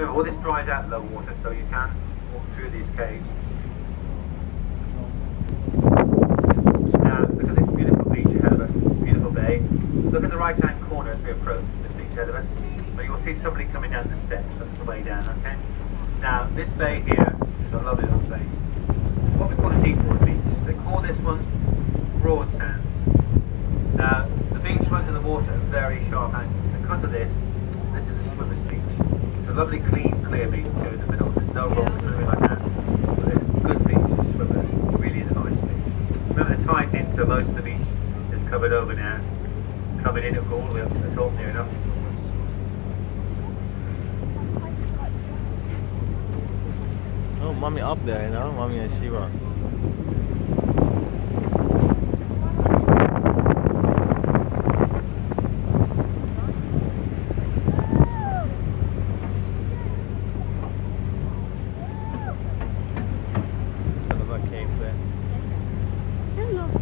Remember, all this dries out low water, so you can walk through these caves. Now, look at this beautiful beach ahead of us, beautiful bay. Look at the right-hand corner as we approach this beach ahead of us. But you'll see somebody coming down the steps, that's the way down, okay? Now, this bay here is a lovely little place. What we call a deep water beach. They call this one broad sands. Now, the beach runs in the water at very sharp angles. Because of this is a swimmer's beach. It's a lovely, clean, clear beach here in the middle. There's no rocks or anything like that. But it's a good beach for swimmers. It really is a nice beach. Remember, the tide's in, so most of the beach is covered over now. Coming in, it'll go all the way up to the top near enough. Oh, mommy up there, you know, mommy and Shiva. Another cave there. Hello.